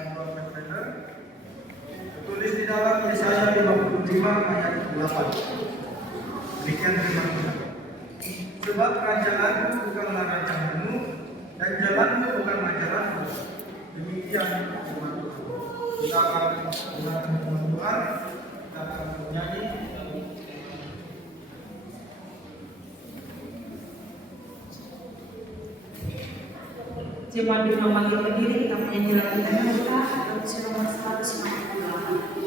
Samuel Pathfinder, tertulis di dalam Yesaya 55 ayat 8. Demikian firman Tuhan. Sebab kerajaanku bukanlah rancanganmu dan jalanmu bukanlah jalanku. Demikian firman Tuhan. Kita akan mendengarkan firman Tuhan. Kita akan bernyanyi. Jemaat di rumah bangkit berdiri, kita menyanyi lagu kita nomor 168.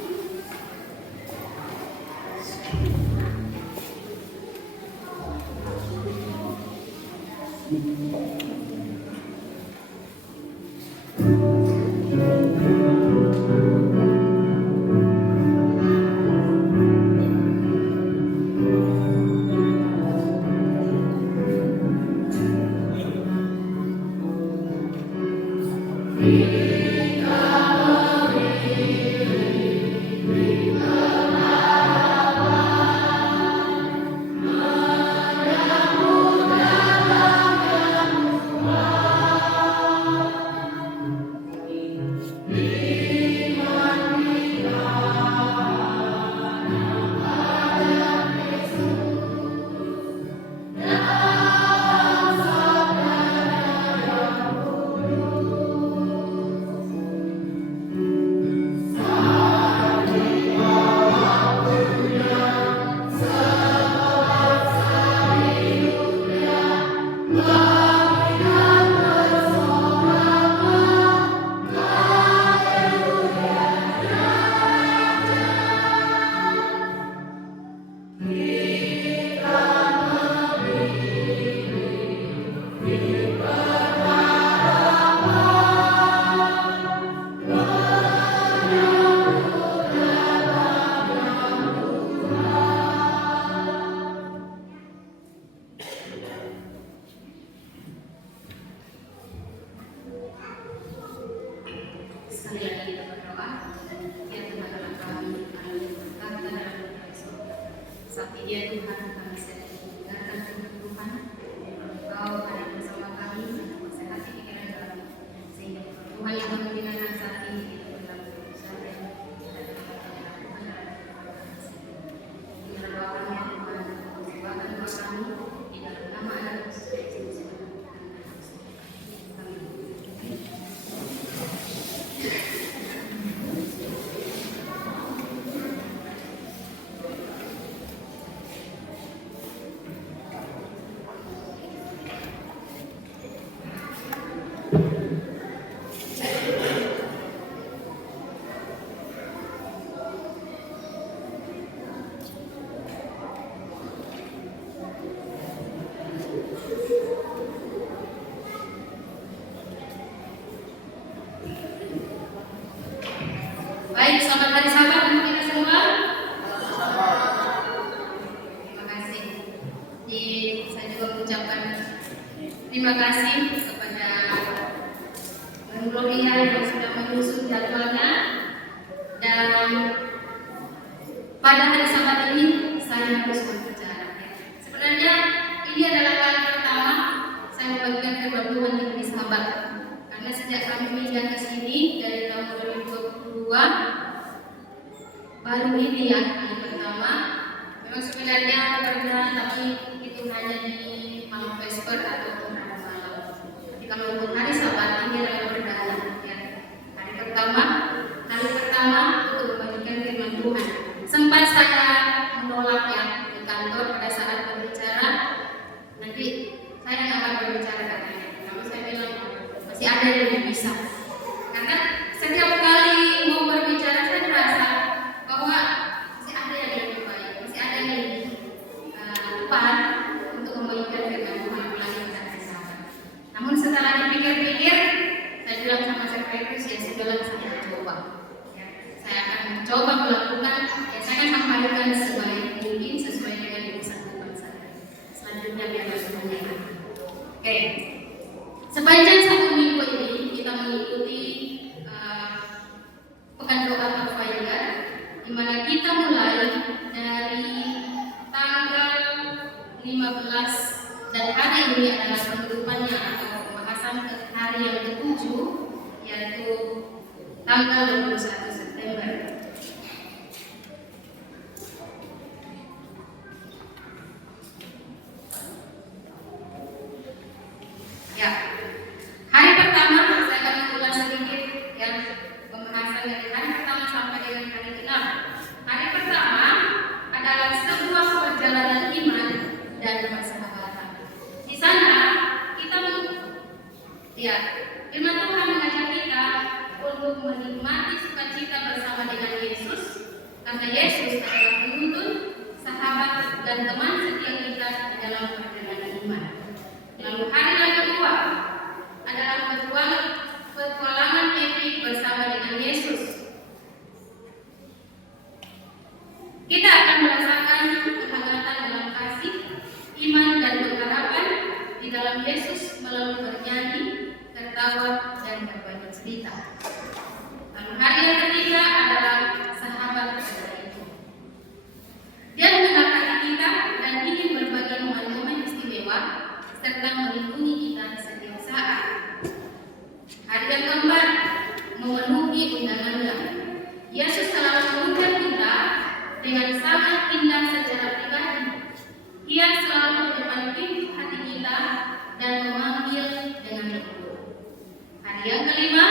Baik, selamat hari Sabat untuk kita semua. Terima kasih. Saya juga mengucapkan terima kasih kepada Ibu Gloria yang sudah menyusun jadwalnya. Dan pada hari Sabat ini saya harus berbicara. Sebenarnya ini adalah kali pertama saya membagikan firman Tuhan di hari Sabat. Karena sejak kami pindah ke sini dari tahun 2022 baru ini ya kali pertama. Memang sebenarnya pernah, tapi itu hanya di malam Vesper atau hari malam. Tapi kalau untuk hari Sabat ini adalah perdana ya. Hari pertama untuk membagikan firman Tuhan. Sempat saya menolak ya di kantor pada saat berbicara, nanti saya nggak akan berbicara katanya. Namun saya bilang masih ada yang lebih bisa. Karena setiap kali mau berbicara saya merasa bahwa masih ada yang lebih baik, masih ada yang lebih tepat untuk membagikan firman Tuhan melalui hari Sabat. Namun setelah dipikir-pikir, saya bilang sama sekretaris ya sudahlah saya coba. Ya, saya akan mencoba melakukan, ya saya akan sampaikan sebaik mungkin sesuai dengan yang disanggupan saya. Selanjutnya biar semuanya. Oke. Sepanjang 1 minggu ini kita mengikuti pekan doa Pathfinder, di mana kita mulai dari tanggal 15 dan hari ini adalah penutupannya atau pembahasan ke hari yang ke-7, yaitu tanggal 21 September. Ya, hari pertama saya akan mengulas sedikit yang pembahasan dari hari pertama sampai dengan hari ke-6. Hari pertama adalah sebuah perjalanan iman dan persahabatan. Di sana kita ya, firman Tuhan mengajak kita untuk menikmati sukacita bersama dengan Yesus, karena Yesus adalah penuntun, sahabat dan teman setia kita dalam perjalanan iman. Lalu hari yang kedua adalah petualangan epik bersama dengan Yesus. Kita akan merasakan kehangatan dalam kasih, iman dan pengharapan di dalam Yesus melalui bernyanyi, tertawa dan berbagi cerita. Lalu hari yang ketiga adalah sahabat terbaik. Dia mengenal kita dan ingin berbagi momen-momen istimewa serta melindungi kita setiap saat. Hari yang keempat, memenuhi undangannya. Yesus selalu mengundang kita dengan sangat indah secara pribadi. Ia selalu di depan pintu hati kita dan memanggil dengan lembut. Hari yang kelima,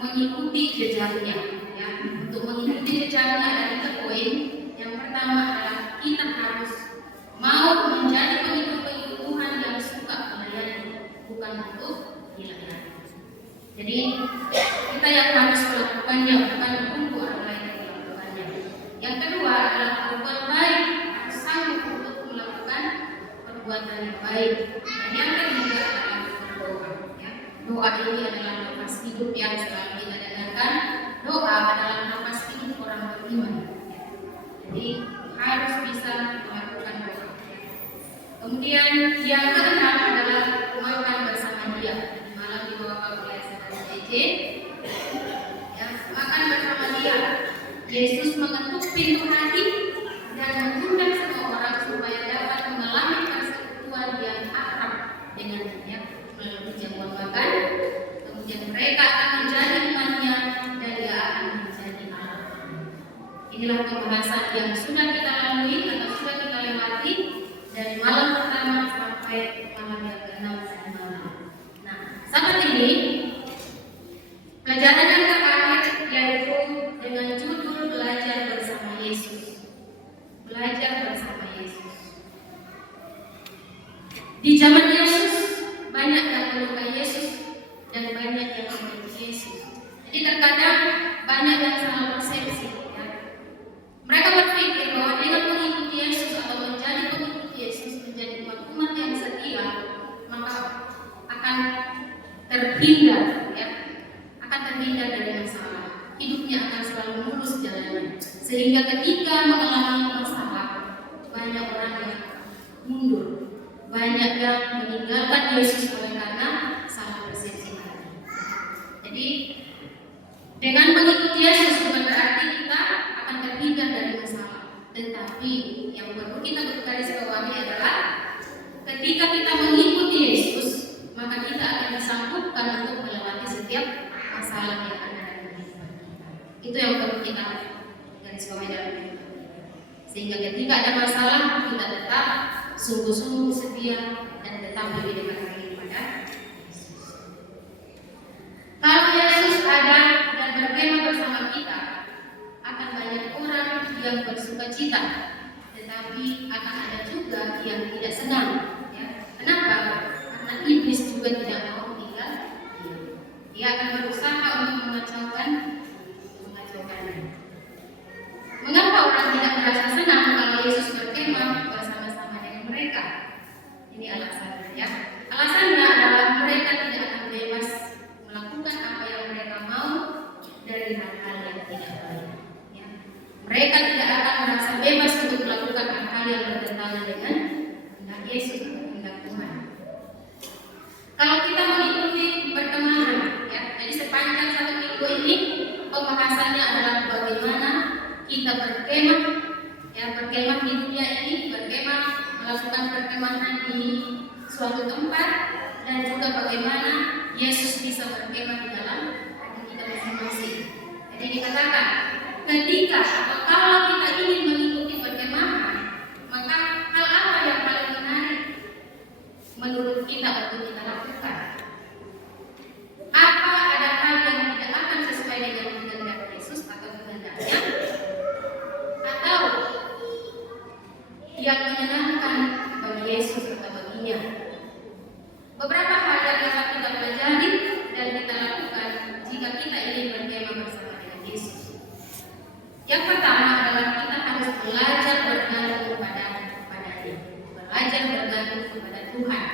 mengikuti jejaknya. Ya, untuk mengikuti jejaknya ada 3 poin. Yang pertama adalah kita harus mau menjadi pengikut-pengikut Tuhan yang suka melayani, bukan untuk dilayani. Jadi kita yang harus melakukannya, bukan menunggu orang lain yang melakukannya. Yang kedua adalah berbuat baik, harus sanggup untuk melakukan perbuatan yang baik. Dan yang ketiga adalah berdoa. Ya. Doa ini adalah nafas hidup yang selalu kita dengarkan. Doa adalah nafas hidup orang beriman. Jadi harus bisa melakukan doa. Kemudian yang keenam adalah makan bersama Dia. Malam dibawakan oleh saudara JJ. Ya, makan bersama Dia. Yesus mengetuk pintu hati dan mengundang semua orang supaya dapat mengalami persekutuan yang akrab dengan Dia melalui jamuan makan. Kemudian mereka akan menjadi temannya dan Dia akan menjadi Allah. Inilah pembahasan yang sudah kita lalui atau sudah kita lewati dari malam pertama sampai malam yang ke-6 dan malam. Nah, saat ini pelajaran yang terakhir yaitu dengan judul belajar bersama Yesus. Belajar bersama Yesus. Di zaman Yesus banyak yang melukai Yesus dan banyak yang membenci Yesus. Jadi terkadang banyak yang salah persepsi. Ya. Mereka berpikir bahwa dengan mengikuti Yesus atau menjadi pengikut Yesus, menjadi umat yang setia, maka akan terhindar, ya, akan terhindar dari masalah. Hidupnya akan selalu mulus jalannya. Sehingga ketika mengalami masalah, banyak orang yang mundur, banyak yang meninggalkan Yesus oleh karena salah persepsi tadi. Jadi dengan mengikuti Yesus bukan berarti kita akan terhindar dari masalah. Tetapi yang perlu kita garisbawahi adalah ketika kita mengikuti Yesus, maka kita akan disanggup untuk melewati setiap masalah yang ada dalam kehidupan kita. Itu yang perlu kita garisbawahi dalam kehidupan kita. Sehingga ketika ada masalah, kita tetap sungguh-sungguh setia dan tetap lebih dekat lagi kepada Yesus. Kalau Yesus ada dan berkemah bersama kita, akan banyak orang yang bersuka cita, tetapi akan ada juga yang tidak senang. Ya. Kenapa? Karena iblis juga tidak mau tinggal diam. Dia akan berusaha untuk mengacaukannya. Mengapa orang tidak merasa senang kalau Yesus berkemah bersama-sama dengan mereka? Ini alasannya, ya. Alasannya adalah mereka tidak akan bebas melakukan apa yang mereka mau dari hal-hal yang tidak baik. Ya. Mereka tidak akan merasa bebas untuk melakukan hal-hal yang bertentangan dengan kehendak Yesus atau kehendak Tuhan. Kalau kita mengikuti perkemahan, ya, jadi sepanjang 1 minggu ini pembahasannya adalah bagaimana kita berkemah, ya, berkemah di dunia ini, berkemah, melakukan perkemahan di suatu tempat, dan juga bagaimana Yesus bisa berkemah di dalam hati kita masing-masing. dikatakan, ketika atau kalau kita ingin mengikuti perkemahan, maka hal apa yang paling menarik menurut kita untuk kita lakukan? Apa ada hal yang tidak akan sesuai dengan kehendak Yesus atau kehendaknya? Atau yang menyenangkan bagi Yesus atau baginya? Beberapa hal yang dapat kita pelajari dan kita lakukan jika kita ingin berkemah bersama dengan Yesus. Yang pertama adalah kita harus belajar bergantung kepada-Nya, belajar bergantung kepada Tuhan.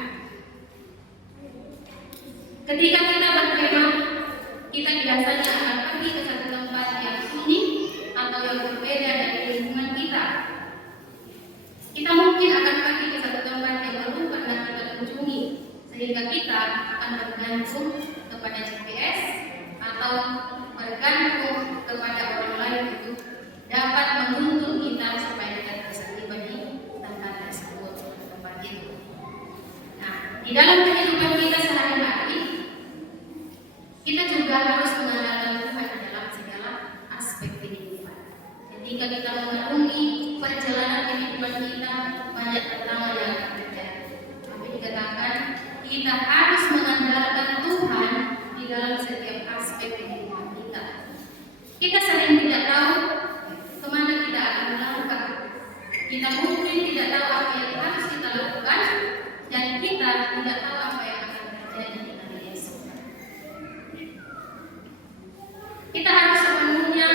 Ketika kita berkemah, kita biasanya akan pergi ke satu tempat yang sunyi atau yang berbeda dari lingkungan kita. Kita mungkin akan pergi ke satu tempat yang belum pernah kita kunjungi, sehingga kita akan bergantung kepada GPS atau bergantung kepada orang lain untuk dapat menuntun kita supaya kita bisa tiba di tempat tersebut, tempat itu. Nah, di dalam kehidupan kita sehari-hari, kita juga harus mengandalkan Tuhan dalam segala aspek kehidupan. Ketika kita mengarungi perjalanan kehidupan kita, banyak tantangan yang akan terjadi. Tapi dikatakan kita harus mengandalkan Tuhan di dalam setiap aspek kehidupan kita. Kita sering tidak tahu kemana kita akan melangkah. Kita mungkin tidak tahu apa yang harus kita lakukan, dan kita tidak tahu apa yang akan terjadi di hari esok. Kita harus sepenuhnya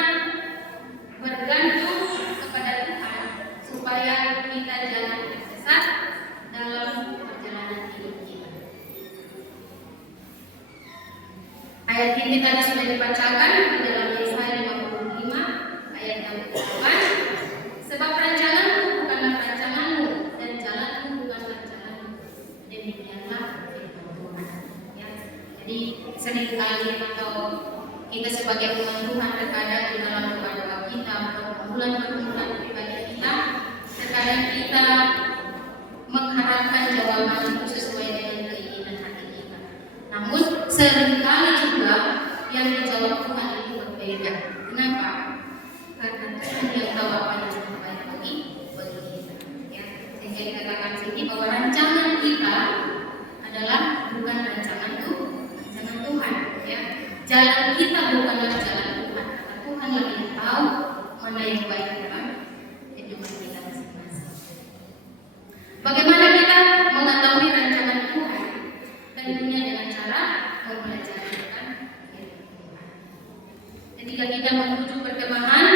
bergantung kepada Tuhan supaya kita jangan tersesat dalam perjalanan hidup kita. Ayat ini tadi sudah dibacakan di dalam Yesaya 55 ayat 68. Sebab rancanganku bukanlah rancanganmu dan jalanku bukanlah jalanmu. Demikianlah firman Tuhan. Ya. Jadi seringkali atau kita sebagai umat Tuhan terkadang di dalam doa-doa kita, pergumulan-pergumulan pribadi kita, terkadang kita mengharapkan jawaban itu sesuai dengan keinginan hati kita. Namun seringkali juga yang dijawab Tuhan itu berbeda. Kenapa? Karena Tuhan yang tahu apa yang terbaik bagi kita. Ya, sehingga dikatakan sini bahwa rancangan kita adalah bukan rancangan Tuhan. Ya. Jalan kita bukanlah jalan Tuhan, karena Tuhan lebih tahu mana yang baik dalam kehidupan kita masing-masing. Bagaimana kita mengetahui rancangan Tuhan? Tentunya dengan cara mempelajari tentang firman Tuhan. Ketika kita menuju perkemahan,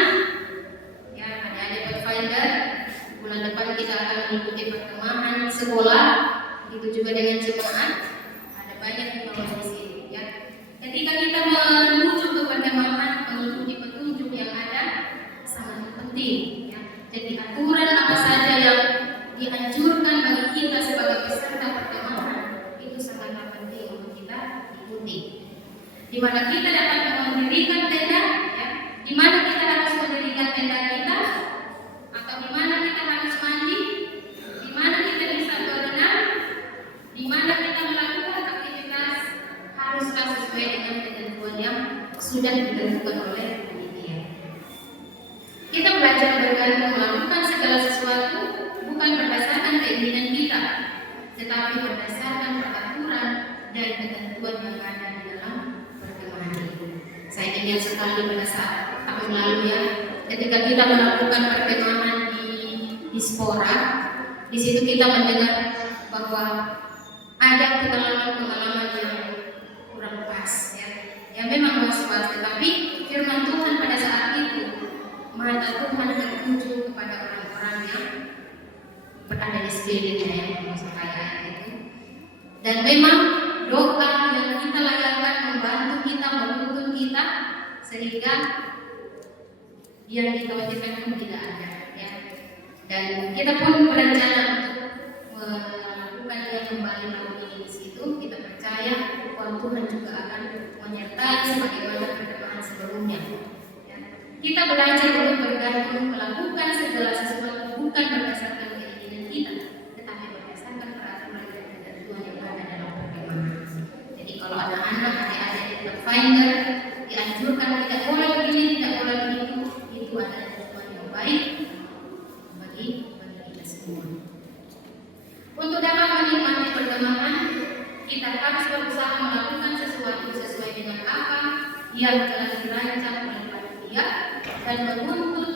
ya adik-adik Pathfinder, bulan depan kita akan mengikuti perkemahan sekolah, itu juga dengan jemaat. Ada banyak informasi di sini. Ya. Ketika kita menuju ke perkemahan, mengikuti petunjuk yang ada sangat penting. Ya. Jadi aturan apa saja yang dianjurkan bagi kita sebagai peserta perkemahan itu sangat penting untuk kita ikuti. Di mana kita dapat mendirikan tenda, ya. Di mana kita harus mendirikan tenda kita, atau di mana kita harus mandi, di mana kita bisa berenang, di mana kita melakukan aktivitas haruslah sesuai dengan ketentuan yang sudah ditentukan oleh panitia. Kita belajar bergantung melakukan segala sesuatu bukan berdasarkan keinginan kita, tetapi berdasarkan peraturan dan ketentuan yang ada di dalam perkemahan itu. Saya ingat sekali pada saat tahun lalu ya, ketika kita melakukan perkemahan di Spora, di situ kita mendengar bahwa ada pengalaman-pengalaman yang kurang pas, ya. Yang memang was-was, tetapi firman Tuhan pada saat itu mata Tuhan tertuju kepada orang-orang yang berada di sekelilingnya yang mempercaya itu. Dan memang doa yang kita lakukan membantu kita, menuntun kita, sehingga yang dikhawatirkan pun tidak ada, ya. Dan kita pun berencana untuk melakukan yang kembali tahun ini di situ. Kita percaya bahwa Tuhan juga akan menyertai sebagaimana perkemahan sebelumnya. Ya. Kita belajar untuk bergantung melakukan segala sesuatu bukan berdasarkan keinginan kita, tetapi berdasarkan peraturan dan ketentuan yang ada dalam perkemahan. Jadi kalau ada anak, adik-adik Pathfinder dianjurkan tidak boleh begini, tidak yang telah dirancang oleh panitia dan menuntut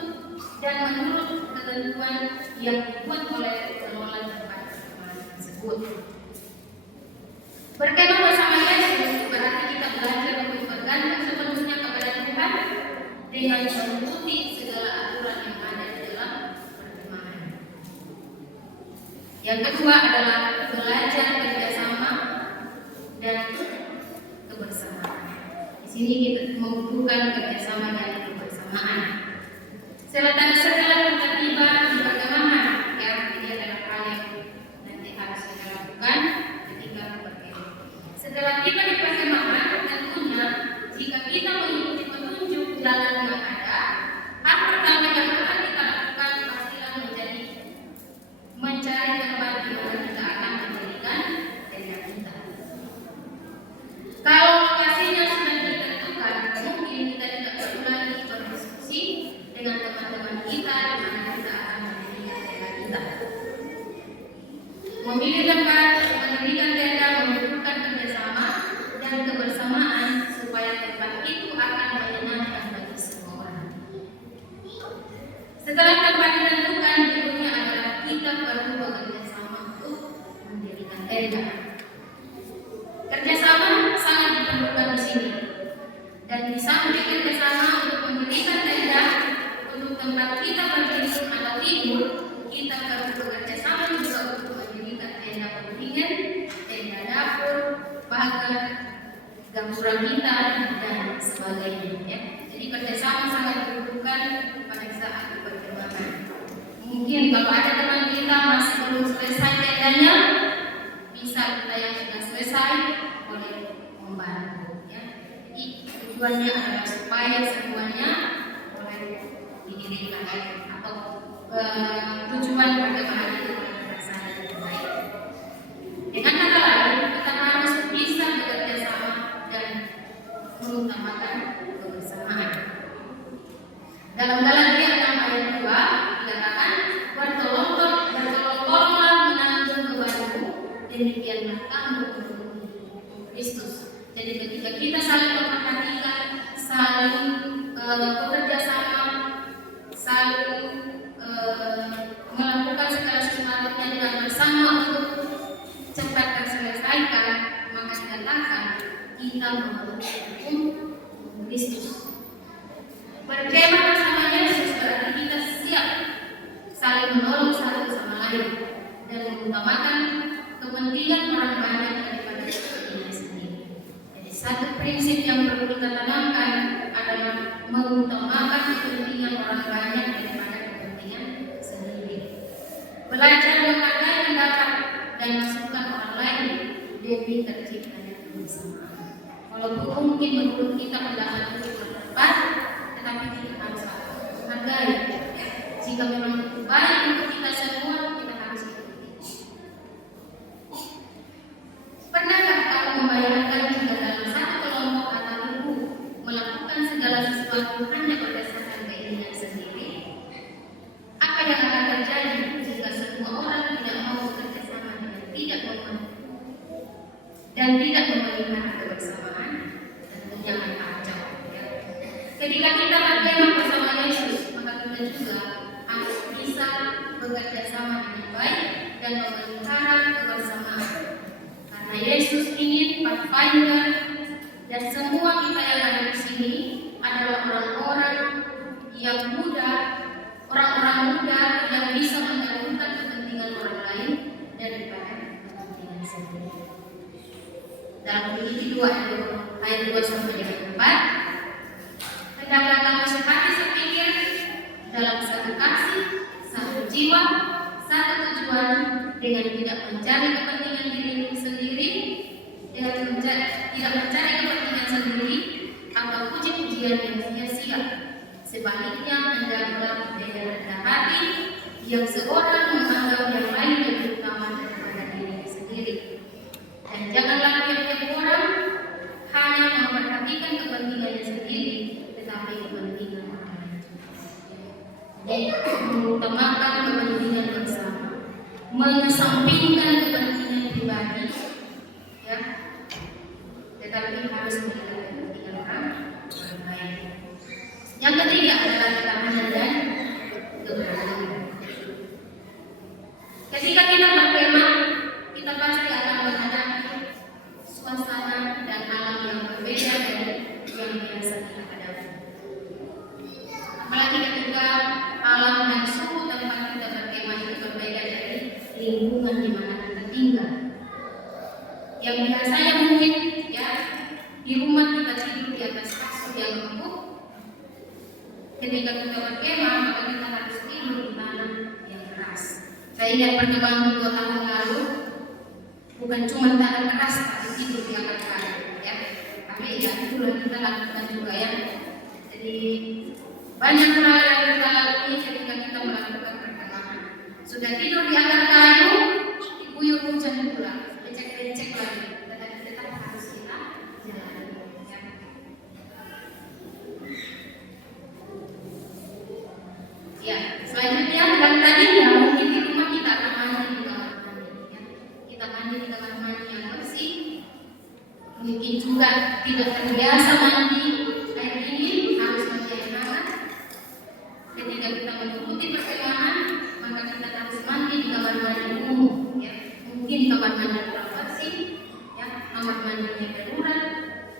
dan menurut ketentuan yang dibuat oleh pengelola tempat perkemahan tersebut. Berkemah bersama Yesus berarti kita belajar untuk bergantung sepenuhnya kepada Tuhan dengan mengikuti segala aturan yang ada di dalam perkemahan. Yang kedua adalah belajar kerjasama dan kebersamaan. Di sini kita membutuhkan kerjasama dan kebersamaan. Setelah kita tiba di perkemahan, ya, ini adalah hal yang nanti harus kita lakukan ketika berkemah. Setelah tiba di perkemahan, tentunya jika kita mengikuti petunjuk jalan yang ada, hal pertama yang akan kita lakukan pastilah menjadi mencari tempat di mana kita akan mendirikan tenda kita. Kalau lokasinya sudah ditentukan, mungkin kita tidak perlu lagi berdiskusi dengan teman-teman kita di mana kita akan mendirikan tenda kita. Memilih tempat mendirikan tenda membutuhkan kerjasama dan kebersamaan supaya tempat itu akan menyenangkan bagi semua orang. Setelah tempat ditentukan, berikutnya adalah kita perlu bekerja sama untuk mendirikan tenda. Kerjasama sangat diperlukan di sini. Dan di samping kerjasama untuk mendirikan tenda, untuk tempat kita berlindung atau tidur, kita perlu bekerja sama juga untuk mendirikan tenda pendingin, tenda dapur, pagar, gapura kita dan sebagainya. Ya. Jadi kerjasama sangat dibutuhkan pada saat perkemahan. Mungkin kalau ada teman kita masih belum selesai tendanya, bisa kita yang sudah selesai boleh membantu. Ya. Jadi tujuannya adalah supaya semuanya boleh didirikan atau tujuan perkemahan itu boleh terlaksana dengan baik. Dengan kata lain, kita harus bisa bekerja sama dan mengutamakan kebersamaan. Dalam Galatia 6 ayat 2 dikatakan, bertolong-tolonglah menanggung bebanmu, demikianlah kamu memenuhi Kristus. Jadi ketika kita saling memperhatikan, saling bekerja sama, saling melakukan segala sesuatunya dengan bersama untuk cepat terselesaikan, maka dikatakan kita memenuhi hukum Kristus. Berkemah bersama Yesus berarti kita siap saling menolong satu sama lain dan mengutamakan kepentingan orang banyak daripada kepentingan sendiri. Jadi satu prinsip yang perlu kita tanamkan adalah mengutamakan kepentingan orang banyak daripada kepentingan sendiri. Belajar menghargai pendapat dan masukan orang lain demi terciptanya kebersamaan. Walaupun mungkin menurut kita pendapat itu berpendapat, tetapi kita harus menghargai. Jika memang itu baik untuk kita semua, kita harus ikuti. Pernahkah kamu membayangkan jika dalam satu kelompok atau grup melakukan segala sesuatu hanya berdasarkan keinginan sendiri? Apa yang akan terjadi jika semua orang tidak mau bekerja sama dan tidak memelihara kebersamaan? Tentunya akan kacau. Ya. Ketika kita berkemah bersama Yesus, maka kita juga harus bisa bekerja sama dengan baik dan memelihara kebersamaan. Karena Yesus ingin Pathfinder dan semua kita yang ada di sini adalah orang-orang yang muda, orang-orang muda yang bisa menggabungkan kepentingan orang lain daripada kepentingan sendiri. Dalam Filipi 2 ayat 2 sampai dengan 4. Hendaklah kamu sehati sepikir dalam satu kasih, satu jiwa, satu tujuan, dengan tidak mencari kepentingan diri sendiri, tidak mencari kepentingan sendiri atau puji-pujian yang sia-sia. Sebaliknya hendaklah dengan rendah hati yang seorang menganggap yang lain lebih utama daripada diri sendiri. Dan janganlah tiap-tiap orang hanya memperhatikan kepentingannya sendiri, tetapi kepentingan orang lain juga. Jadi mengutamakan kepentingan bersama, mengesampingkan kepentingan pribadi, ya, tetapi harus melihat kepentingan orang Yang ketiga adalah ketahanan dan keberanian. Ketika kita berkemah, kita pasti akan menghadapi suasana dan alam yang berbeda dari yang biasa kita hadapi. Apalagi ketika alam dan suhu tempat kita berkemah itu berbeda dari lingkungan di mana kita tinggal. Yang biasanya mungkin ya di rumah kita tidur di atas kasur yang empuk. Ketika kita berkemah, maka kita harus tidur di tanah yang keras. Saya ingat perkembangan 2 tahun lalu, bukan cuma tanah keras, tapi tidur di atas kayu, ya. Tapi ya itulah kita lakukan juga ya. Jadi banyak hal yang kita lalui ketika kita melakukan perkemahan. Sudah tidur di akar kayu, diguyur hujan pula, becek-becek lagi, tetapi tetap harus kita jalani. Ya. Ya, selanjutnya dan tadi ya mungkin di rumah kita akan mandi di kamar mandi. Ya. Kita mandi di kamar mandi yang bersih. Mungkin juga tidak terbiasa mandi air dingin, harus mandi air hangat. Ketika kita mengikuti perkemahan, maka kita harus mandi di kamar mandi umum. Ya. Mungkin kamar mandi kurang bersih, ya, kamar mandinya darurat,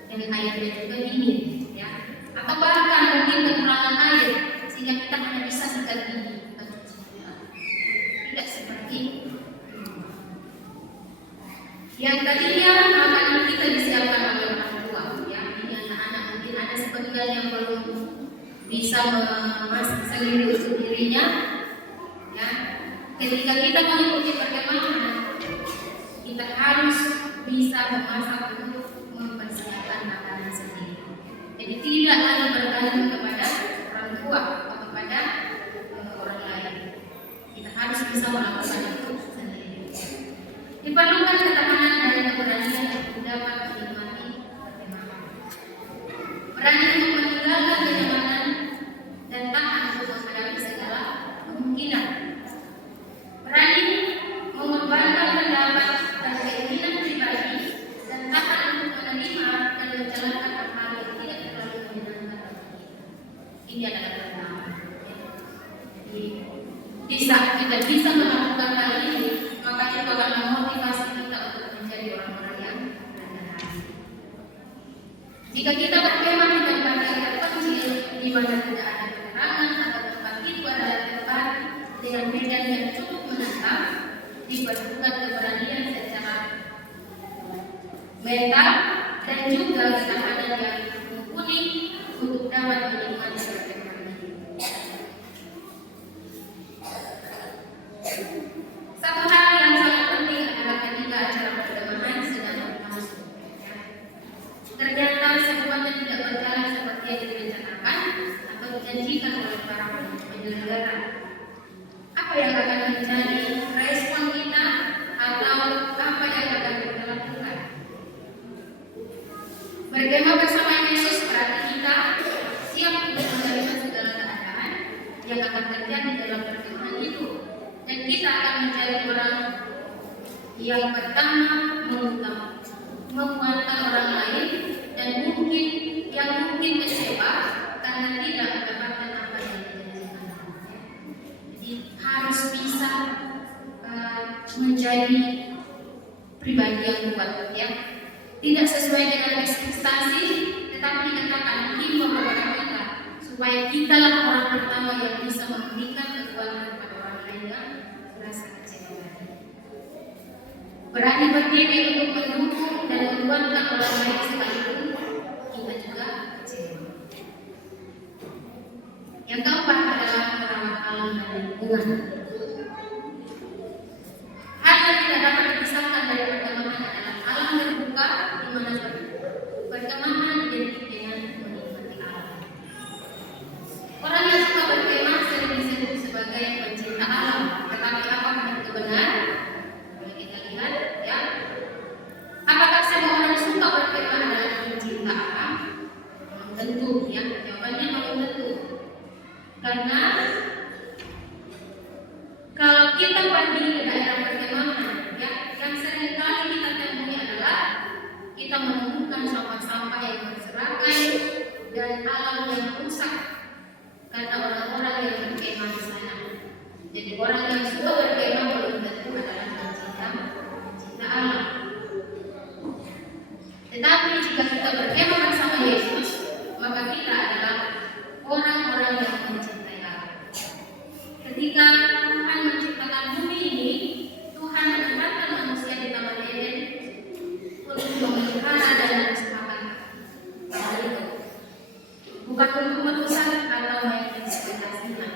dan airnya juga dingin. Ya. Atau bahkan mungkin kekurangan air, sehingga kita hanya bisa sikat gigi. Tidak seperti itu. Yang tadinya makanan kita disiapkan oleh orang tua, ya, ini anak-anak mungkin ada sebagian yang belum bisa memasak sendiri untuk dirinya, ya. Ketika kita mengikuti perkemahan, kita harus bisa memasak untuk mempersiapkan makanan sendiri. Jadi tidak lagi bergantung kepada orang tua atau kepada orang lain. Kita harus bisa melakukan itu sendiri. Diperlukan ketahanan dan keberanian untuk dapat menikmati perkemahan. Berani untuk meninggalkan kenyamanan dan tahan untuk menghadapi segala kemungkinan. Berani mengorbankan pendapat dan keinginan pribadi dan tahan untuk menerima dan menjalankan hal yang tidak terlalu menyenangkan bagi kita. Ini adalah pertama. Jadi di saat kita bisa melakukan hal ini, maka itu akan memotivasi kita untuk menjadi orang-orang yang rendah hati. Jika kita berkemah di tempat yang terpencil, di mana tidak ada penerangan atau tempat tidur adalah tempat dengan medan yang cukup menantang, diperlukan keberanian secara mental dan juga ketahanan yang mumpuni untuk dapat menikmati perkemahan ini. Satu hal yang sangat penting adalah ketika acara perkemahan sedang berlangsung. Ternyata semuanya tidak berjalan seperti yang direncanakan atau dijanjikan oleh para penyelenggara. Apa yang akan menjadi respon kita atau apa yang akan kita lakukan? Berkemah bersama Yesus berarti kita siap untuk menerima segala keadaan yang akan terjadi dalam perkemahan itu. Dan kita akan menjadi orang yang pertama menguatkan orang lain dan yang mungkin kecewa karena tidak mendapatkan apa yang dijanjikan. Jadi harus bisa menjadi pribadi yang kuat, ya. Tidak sesuai dengan ekspektasi, tetapi dikatakan himbau kepada kita supaya kita lah orang pertama yang bisa memberikan kekuatan kepada orang lain yang merasa kecewa. Berani berdiri untuk mendukung dan menguatkan orang lain sekalipun kita juga kecewa. Yang keempat adalah merawat alam dan lingkungan. Hal yang tidak dapat dipisahkan dari perkemahan adalah alam terbuka di mana perkemahan identik dengan menikmati alam. Orang yang suka berkemah sering disebut sebagai pencinta alam, tetapi apakah itu benar? Boleh kita lihat, ya. Apakah semua orang suka berkemah adalah pencinta alam? Belum tentu, ya. Jawabannya belum tentu. Karena kalau kita pergi ke daerah perkemahan, ya, yang sering kali kita temui adalah kita menemukan sampah-sampah yang berserakan dan alam yang rusak bukan untuk merusak atau mengeksploitasinya.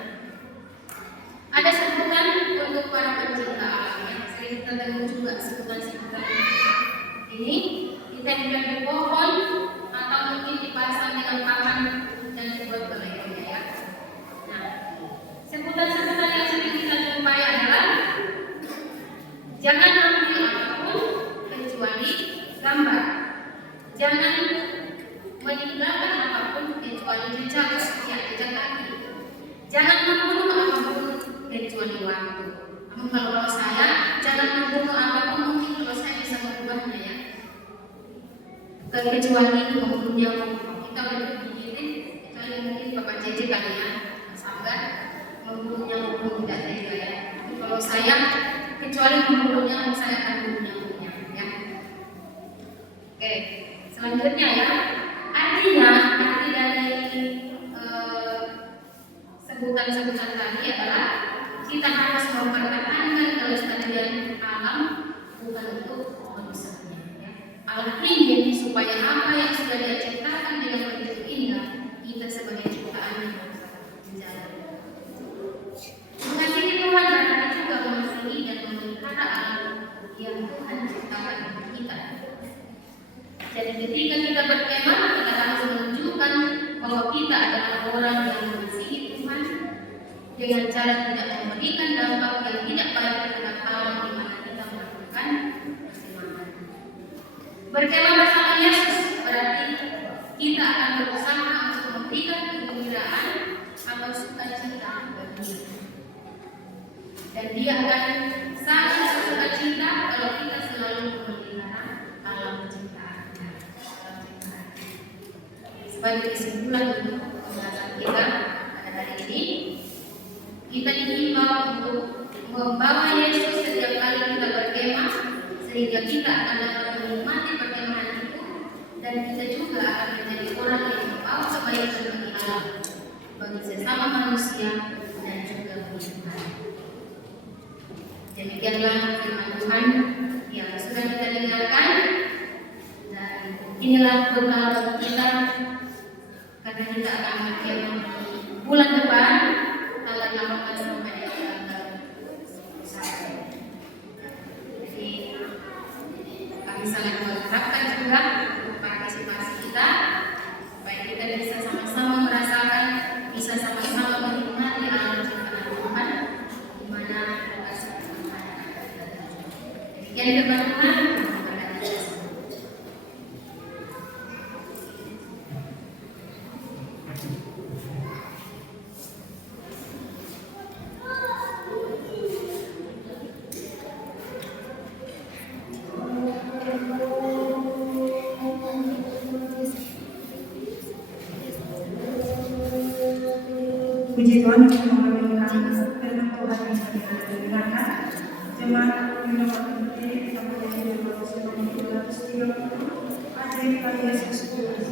Ada sebutan untuk para pencinta alam yang sering kita temui juga sebutan-sebutan ini ditempel di pohon atau mungkin dipasang dengan papan dan dibuat balai ya. Nah, sebutan-sebutan yang sering kita jumpai adalah jangan ambil apapun kecuali gambar. Jangan meninggalkan apapun kecuali jejak kaki. Jangan membunuh apapun kecuali waktu. Namun kalau saya jangan membunuh apapun, mungkin kalau saya bisa mengubahnya ya. Kecuali membunuhnya kita boleh begini, kecuali mungkin Bapak JJ kali ya, sabar membunuhnya maupun tidak tega ya. Kalau saya kecuali membunuhnya, saya akan membunuhnya ya. Oke, selanjutnya ya, arti dari sebutan-sebutan tadi adalah kita harus mempertahankan kelestarian alam bukan untuk merusaknya ya. Allah ingin supaya apa yang sudah Dia ciptakan dengan begitu indah, kita sebagai ciptaannya menjaga. Mengasihi Tuhan berarti juga mengasihi dan memelihara alam yang Tuhan ciptakan untuk kita. Jadi ketika kita berkemah, kita harus menunjukkan bahwa kita adalah orang yang mengasihi Tuhan dengan cara tidak memberikan dampak yang tidak baik terhadap alam di mana kita melakukan perkemahan. Berkemah bersama Yesus berarti kita akan berusaha untuk memberikan kegembiraan atau sukacita bagi Dia. Dan Dia akan sangat sukacita kalau kita selalu memelihara alam ciptaan. Sebagai kesimpulan untuk pembahasan kita pada hari ini, kita diimbau untuk membawa Yesus setiap kali kita berkemah, sehingga kita akan dapat menikmati perkemahan itu, dan kita juga akan menjadi orang yang membawa kebaikan bagi alam, bagi sesama manusia dan juga bagi Tuhan. Demikianlah firman Tuhan yang sudah kita dengarkan, dan inilah bekal bagi kita karena kita akan berkemah bulan depan tanggal 18 sampai tanggal 1. Jadi kami sangat mengharapkan juga partisipasi kita supaya kita bisa sama-sama merasakan, bisa sama-sama menikmati alam ciptaan Tuhan di mana lokasi Tuhan ada. Demikian firman Tuhan. Puji Tuhan yang memberkati firman Tuhan yang kita dengarkan. Jemaat yang berdiri kita menjadi Matius 5:230. Ajaib Yesus Kristus.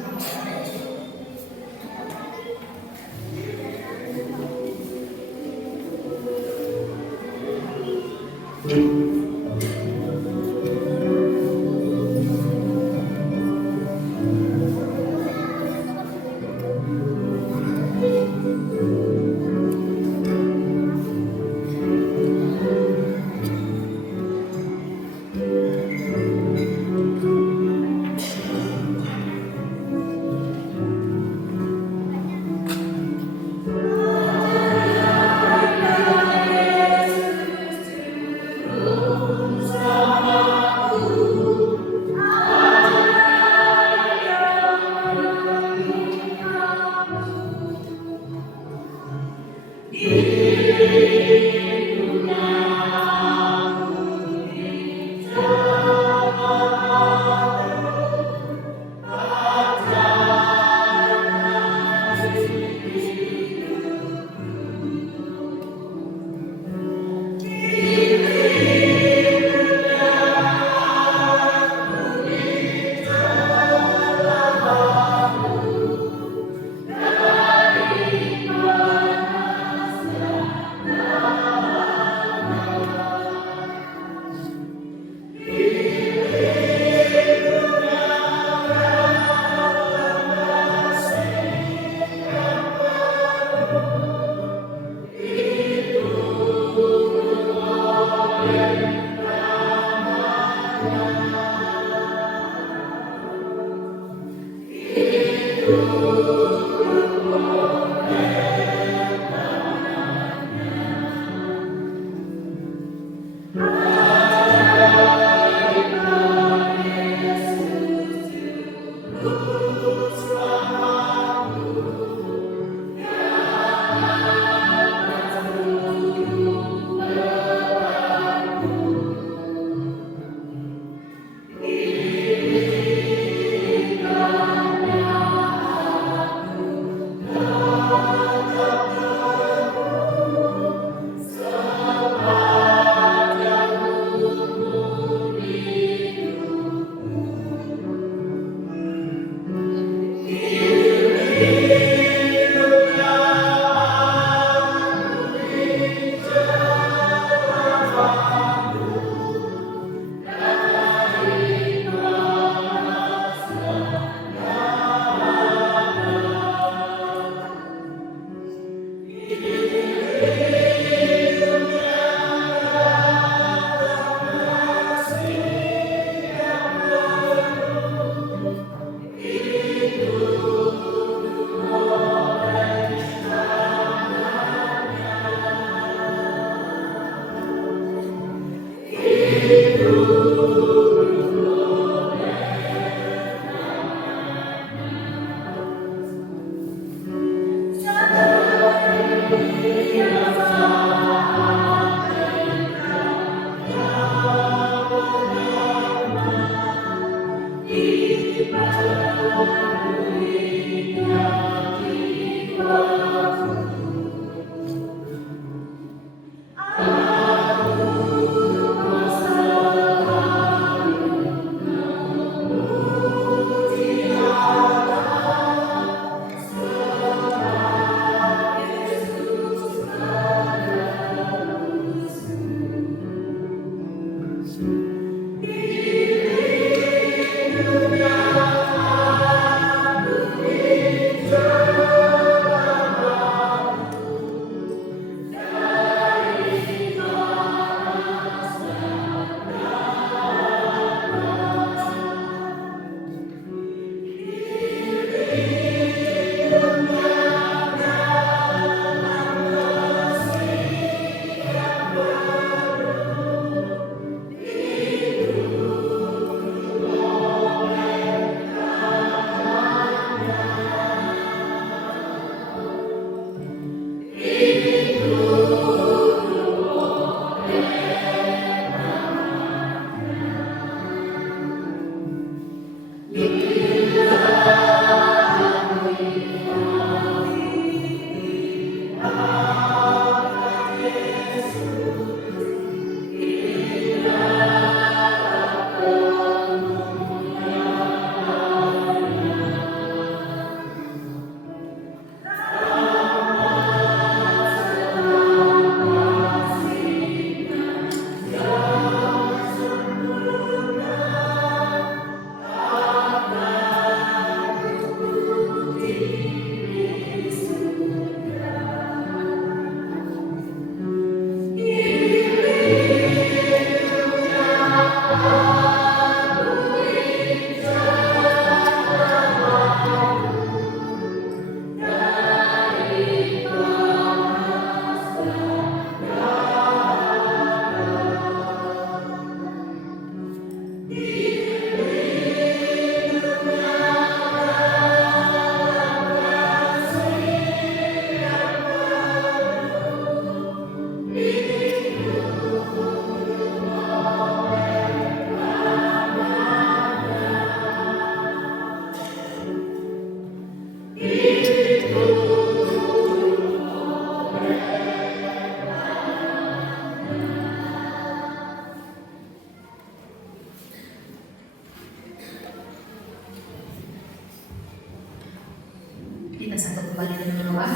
Kita satu kembali dengan doa.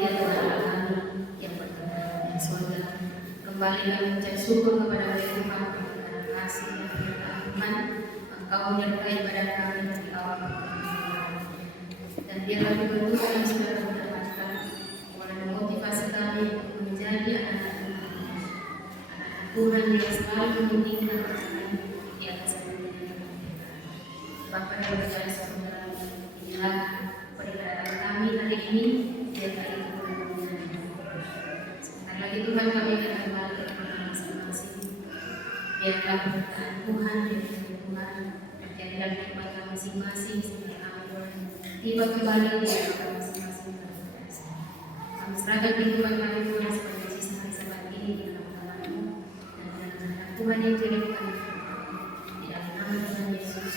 Ya Tuhan Allah kami yang berada di surga, kembali kami mengucap syukur kepada Tuhan karena kasih dan Tuhan Engkau menyertai pada kami dari awal dan biarlah Tuhan yang sudah mendapatkan boleh memotivasi kami untuk menjadi anak Tuhan yang selalu mementingkan kami di atas dunia. Bapa yang berada di surga, inilah peribadatan kami hari ini, biarlah itu berkenan. Sebentar lagi Tuhan kami akan kembali ke rumah masing-masing. Biarlah berkat Tuhan dan Tuhan terjadi dalam kehidupan kami masing-masing sampai akhir tiba kembali di rumah masing-masing. Kami serahkan kehidupan kami Tuhan sebagai sisa hari Sabat ini di dalam tangan-Mu dan dalam Tuhan yang dikirimkan di dalam nama Tuhan Yesus.